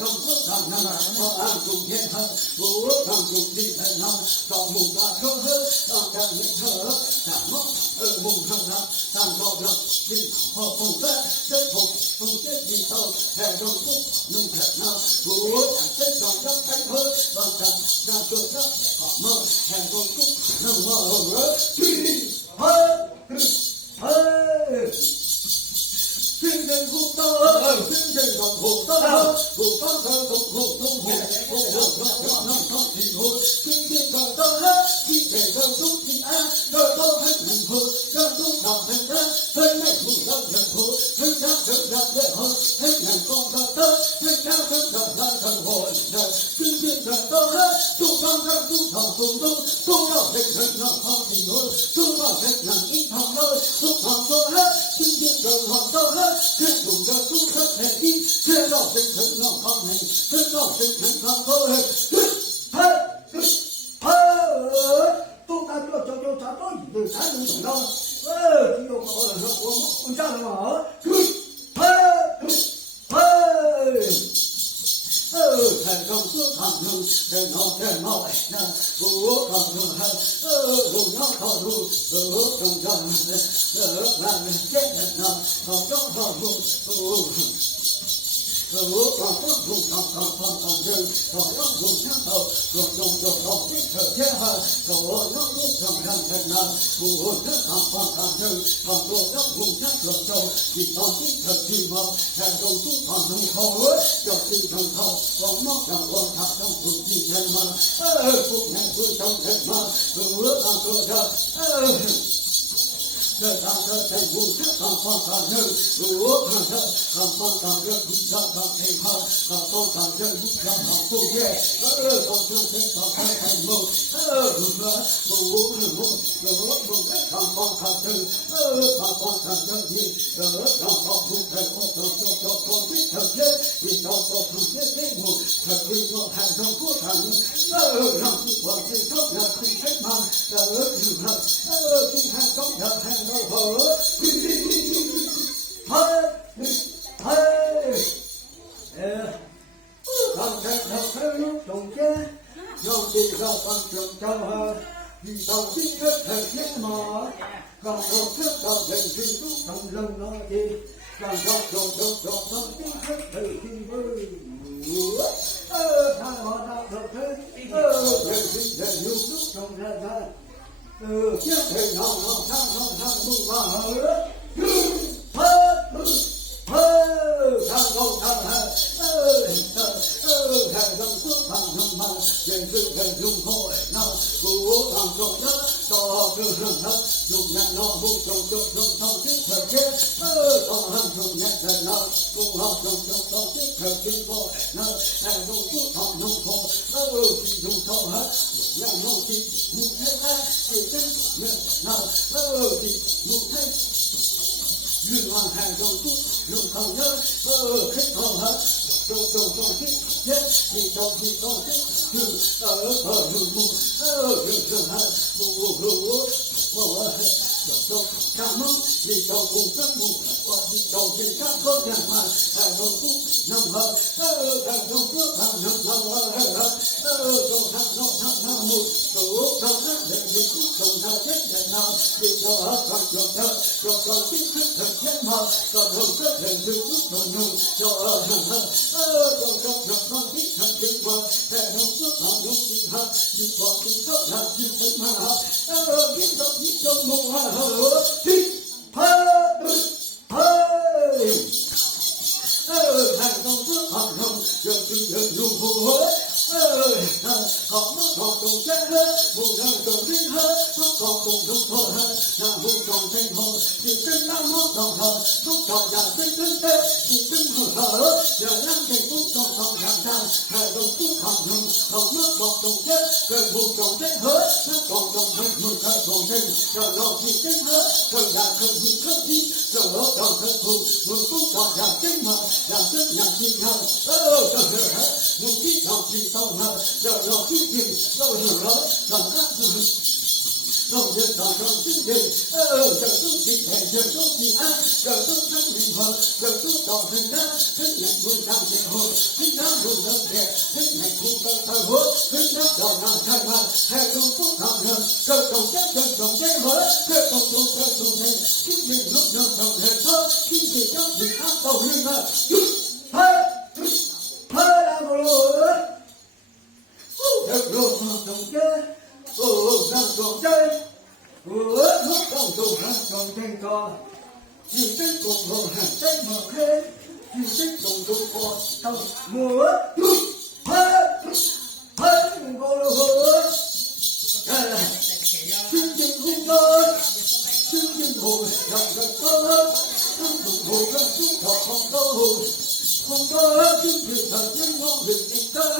Không có thằng nào có ăn cùng thiên hơn, bố thằng cùng đi thầy non, còn mù và khơ hơ, còn càng những thở, cả mốc ở vùng thằng nào, thằng có được đi họ cùng ta, chết không chết gì đâu, hè trong phút nung thật nào, bố thằng chết còn rất cánh hơ, còn thằng đang cơn rất họ mơ, hè trong phút nung mơ hơ, Kinh dân hùng tơ, kinh dân còn hùng tơ, hùng tơ thơ hùng hùng hùng hùng hùng hùng hùng hùng hùng thì hùng, kinh dân còn tơ hết, khi thể thơ đúng thì á, đời tơ hết hành hùng, trong đúng đọc thành ra, hết mẹ hùng tơ nhận hùng, hết ra thật ra để hùng, hết ngàn con tơ tơ, hết ra thật ra thần hồn đời, kinh dân còn tơ hết, tung con ra tung thòng tung đỏ thành thần ngọc phong thì hùng, tung vào thành ngàn ít thòng nơi, tung thòng tơ hết, kinh dân còn hòng tơ hết. Thế cùng cho chúng ta thể đi, thế đó tinh thần ngọc phong này, thế đó tinh thần ngọc phong này, chúng ta cho tôi từ sáng đến tối đâu, chỉ có ông cha là mở, thầy không cứ thằng hưng, thầy nó thầy mỏi nè, bố thằng hưng hơn, bố nó thằng hưng, bố thằng thằng, làm chết nè, thằng trong thằng hưng, bố thằng hưng thằng hưng, thằng nó hưng nhá đầu, rồi biết thở thế hả, rồi nó lúc thằng thằng nè, bố thằng hưng, thằng bố nó hưng nhá đầu, vì thằng biết thật thì mà, thầy không cứ thằng hưng thầu ấy, cho tinh thần thầu, còn nó thằng con thật trong cuộc gì thế mà, cuộc này tôi trong thế mà, bố thằng tôi ra, đời thằng thơ thành vui chắc thằng con hưng, bố thằng thơ thằng hưng đi ra thằng thầy hơ, thằng hưng đi ra thằng tôi ghê, con thằng thành mưu, bố thằng con hưng, thằng hưng đi, thằng con thầy cho con biết thật chết, vì cho thằng chết cái mùi, thật vì nó thành trong phút thằng, làm gì còn gì tốt là không hết mà, khi hàng công thật hàng đâu hở, thằng thầy lúc trồng chết, dòng đi ra con trường châu hờ, vì tàu biết rất thật chết mà, còn một chút tàu thành khi lúc trong lòng nó đi, càng trong biết rất thời khi vui. Thằng họ nào thật thế, thầy sinh thầy nhung lúc trong ra, chiếc thầy nó thang mừng mà hở, thằng không thằng thầy không phước thằng hằng mà, về sự thầy dùng hội nào, bố thằng trộn đất, cho cơ hằng hằng, dùng nhạc nó bụng trong chiếc thầy chết, còn hằng dùng nhạc thầy nào, cùng học trong chiếc thầy kinh hội nào, thầy không phước thằng nông khổ, chỉ dùng thâu hết, nhạc nó chỉ mục thế ra, chỉ tên nguyện nào, chỉ mục thế, nhưng hoàng hàng trong phút, lùng không nhớ, khách không hết, trong chiếc chết, vì trong chiếc chết, nhưng ở hương mù, hương hạt, trong cảm mong, vì trong cùng các mù, vì trong trên các con nhà mà, hàng trong phút, nằm hờ, hàng trong phước, hàng nằm hờ, trong hàng mù, trong hát để vì phút, trong nào chết để nào, vì cho hết còn trường thơ, cho chiếc khách thật chết mà, còn hồng rất hình từ phút đồng nung, cho hàng hờ, trong con chiếc thật kinh hoàng, thẻ hồng phước hàng nung thì hờ, vì còn tình tốt là chi thức mà hờ, biết đọc biết trong mù hờ, hàng trong phước hàng hồng, giờ chừng dùng hồ hối, họ mất họ cùng chết hết, mù hàng cùng kinh hết, họ cùng dùng thọ hết, là mù còn thành hồ, chỉ kinh năm họ còn hờ, phúc còn giả kinh kinh tế, chỉ kinh hở, giờ năm thành phúc còn hàng thang, hàng đồng phúc hàng hồng, họ mất họ cùng chết, rồi mù còn chết hết, nó còn thành mù hàng còn thành, giờ nó chỉ kinh hết, rồi giả không gì khớp đi, rồi nó còn thật hù, mù phúc còn giả kinh mà, giả kinh nhạc chi hờ, một cái dòng chỉ tàu hờ giờ nó cái gì rồi nó dòng các người dòng nhân dòng dòng chính trị giờ tôi chỉ thèm giờ tôi chỉ ăn giờ tôi thắng mình hờ giờ tôi đòi thành ra thế nhận vui đang nhẹ hồ thế đang vui đang nhẹ thế nhận vui đang thở hốt thế đang đòi nào thay mà hay không tốt nào hơn giờ tổng chết hở giờ tổng thế chính trị lúc nào tổng hệ thôi chính trị cho việc áp đầu nhưng mà hơi đang rồi được rồi mà tổng chơi đang tổng chơi nước đang tổng trong tranh co chỉ tích cùng rồi hàng tay mở khê chỉ tích cùng cùng có trong mùa hơi vô lô chương trình hung đôi chương trình hồ lòng gần có chương trình hồ gần chúng thọ không có chương trình thời gian ngon được nhanh tới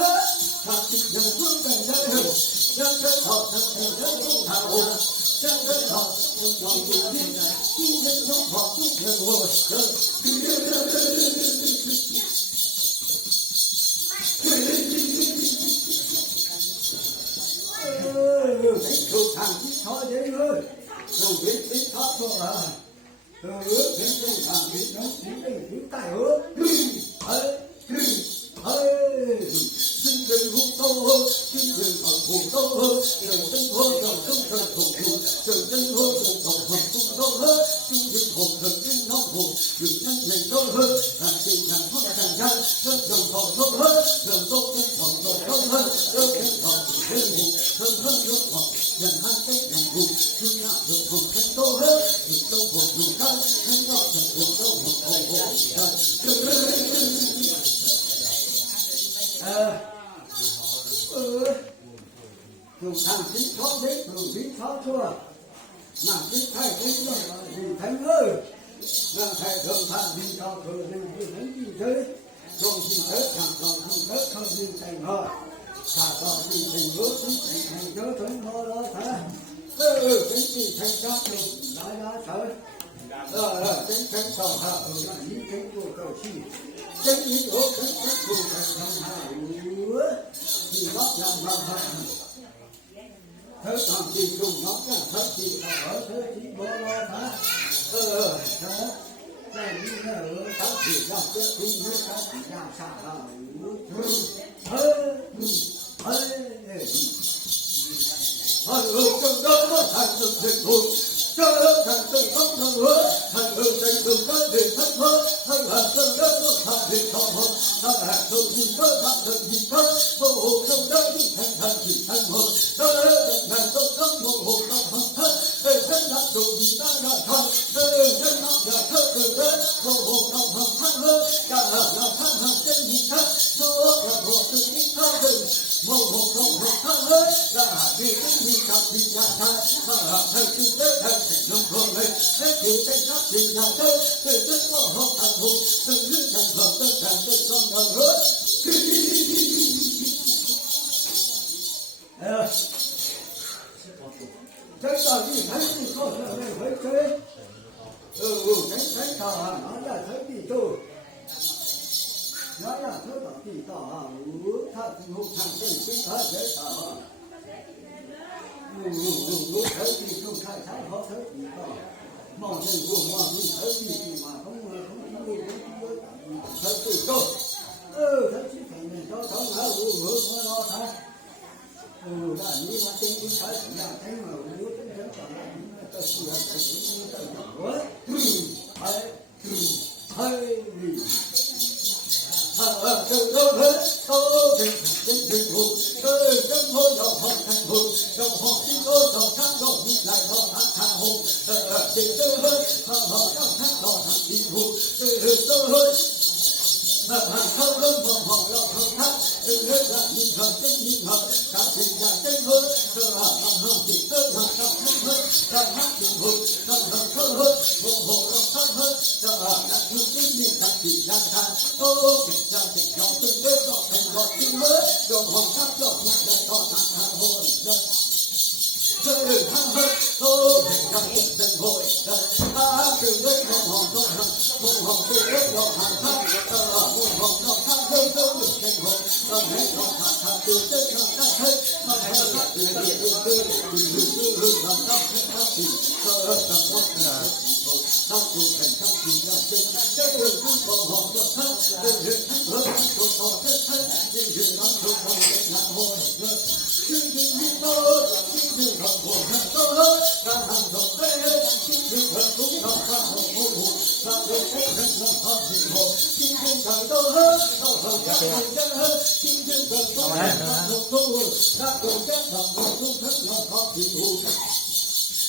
thà chỉ nhận phương cảnh đại hữu nhân dân họ thành thành dân không thả hồ nhân dân họ chọn chủ đi chương trình không họ chúc nhận hồ thuộc hàng chỉ thôi đấy ơi rồi biết thoát thôi à biết hàng biết nó biết tài ơi xin đừng hung tô xin đừng hận hùng tô đừng tinh hôn đừng không thần hùng hùng đừng tinh hôn đừng tổng hồn hùng tô hết xin đừng hồn thần tinh nóng hùng đừng nhanh nhạy tô hết hàng tiền hàng thoát hàng gan rất đồng hồn tô hết đừng tốt tinh hồn tô hết đừng tinh hồn đừng hùng thân hơn nước hoặc dần hai cái hàng hùng xin ngạo được hồn thanh tô hết được đâu hồn hùng cao thanh ngọ thật hồn đâu hồn hồn hồn thường thằng chính thoát đấy thường chính thoát thua mà chính thầy cũng là vì thánh ơi là thầy thường thằng vì cho thừa vì thánh gì thế không gì thế chẳng còn gì thế không gì thành họ cả còn gì thành bước thành nhớ thánh ho đó thà cái gì thành các mình đã trời cái thánh cầu hạ là những cái của cầu chi cái gì của cái của thành hạ thì nó làm thế còn gì cùng nó cả thế gì ở thế chỉ bố lo thà thế này như là các gì làm cái gì như các làm sao trong đó có thành từng thịt hụt cho thành từng không thằng hứa thành thành từng có điện thất hứa thành từng đó có thành điện thọ hồn thành hạt từng gì có thành từng gì có vô hồn trong đó đi thành gì thành hồn đó thành từng có vô hồn trong hồn thất thân đặt đồ gì ta là thân thân đặt là thơ từ đó vô hồn trong hồn thất hứa cả là thân hồn trên gì thất số là hồn từ đi thơ từ vô hồn trong hồn thất hứa là vì cái gì gặp gì là thai thầy kinh tế thầy nông thôn này thế thì cái khác thì là thơ từ tất có họ thành hồn từ những thành hợp tân thành tân con đầu hứa thế còn gì thấy thì có thể này với thế thấy thọ nó là thấy gì thôi nó là thứ bảo gì tỏ thật hụt thằng tên chính thật thế tỏ thấy gì không khai thái họ thấy gì tỏ mò này của mò gì thấy gì thì mà không thấy gì thôi thấy gì phải mình cho không hả nó lo thay là như mà tên chính thái là thấy mà tính đến còn lại tôi chỉ là cái gì tôi nói hay từ đâu hết tôi tình hồn tôi chân hồn đầu hồn thành hồn đầu hồn xin tôi đầu tháng đầu nhìn lại đầu tháng hồn tình tôi hết họ đầu tháng đầu tháng tình hồn từ tôi hết hàng thâu hơn vòng họ đầu tháng từ hết là nhìn hồn chân nhìn hồn cả tình là chân hơn từ hàng hồn tình tôi hàng đầu tháng hơn hàng hát tình hồn hàng thơ hơn vòng hồn đầu tháng hơn từ hàng đặt những cái nhìn đặt chỉ đang than ô kể ra tình nhau từng đứa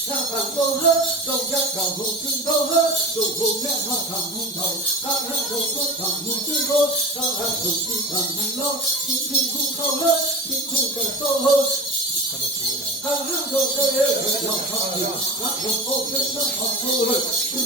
Các thằng cô hết, trong các thằng hùng chân cô hết, đủ hùng nghe hai thằng hùng đầu, các thằng hùng có thằng hùng chân cô, các thằng hùng đi thằng hùng lo, chính chính hùng câu hết, chính chính càng tô hết. Các thằng hùng kê hết, lòng thằng hùng, các hùng ô chân nó thằng hùng hết. Hùng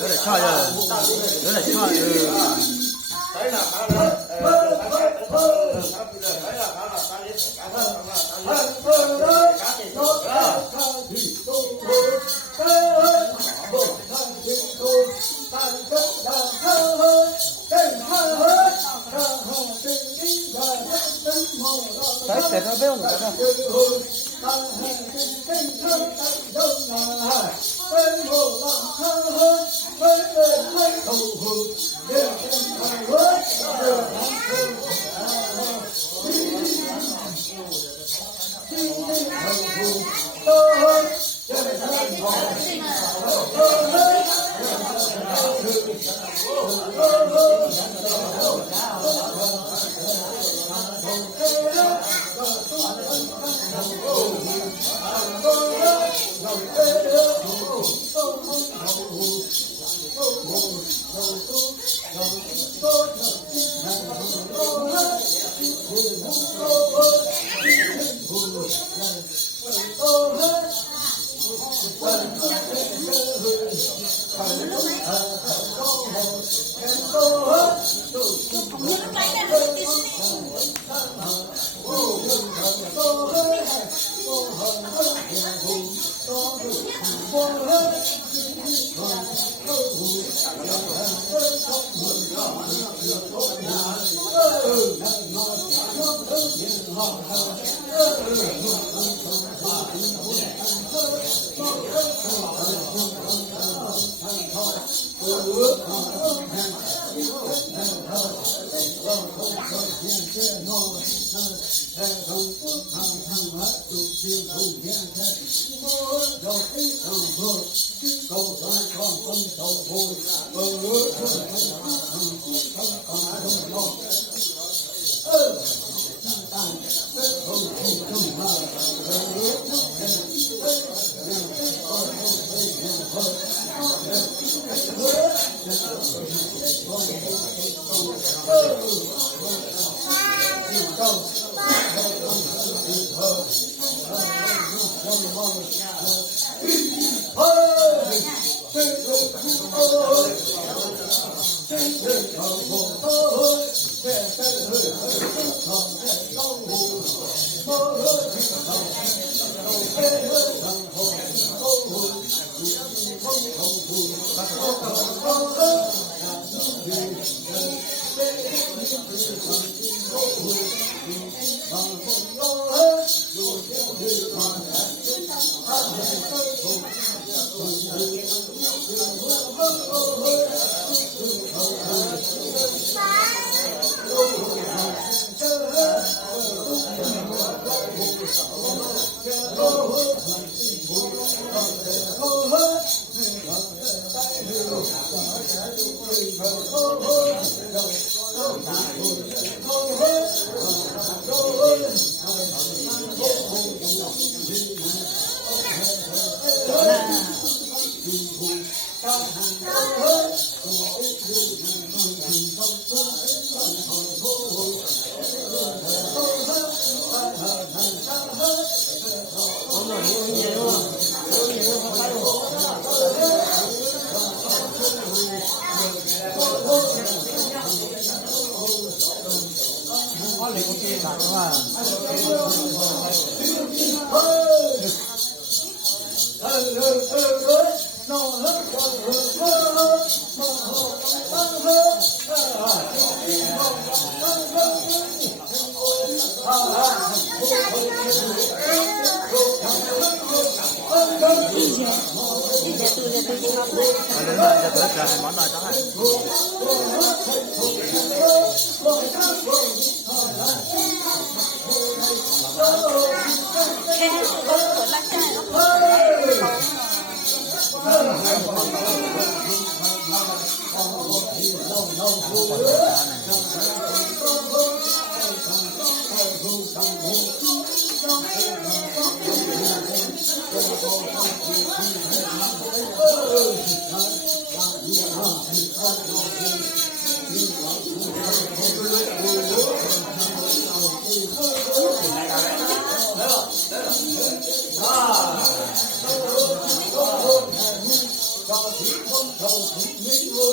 有点差呀，有点差Đấy, để nó béo nữa đó. Lên lại cho bớt ra món nào chẳng hạn. Hãy subscribe cho kênh Ghiền Mì Gõ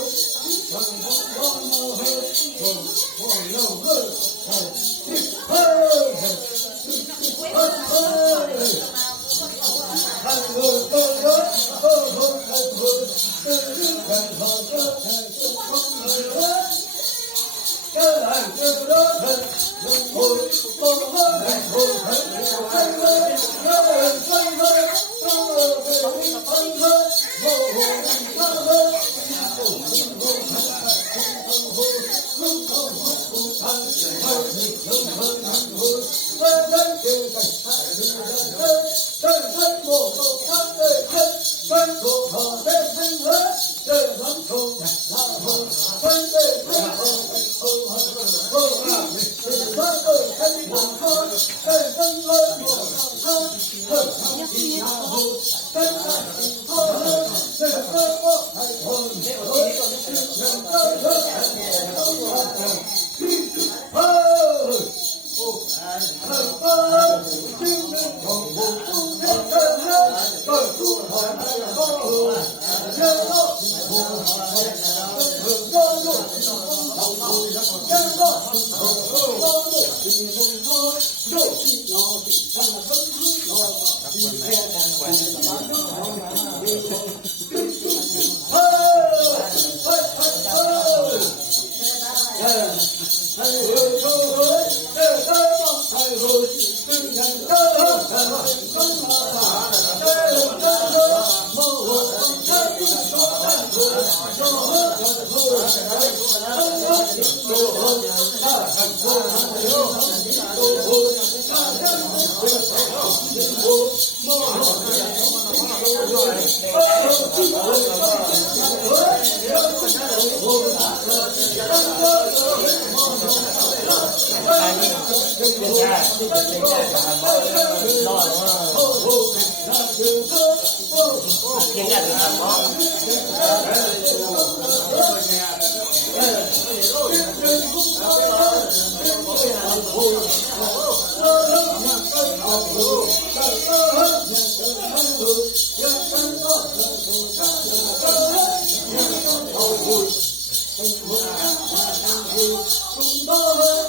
để không bỏ lỡ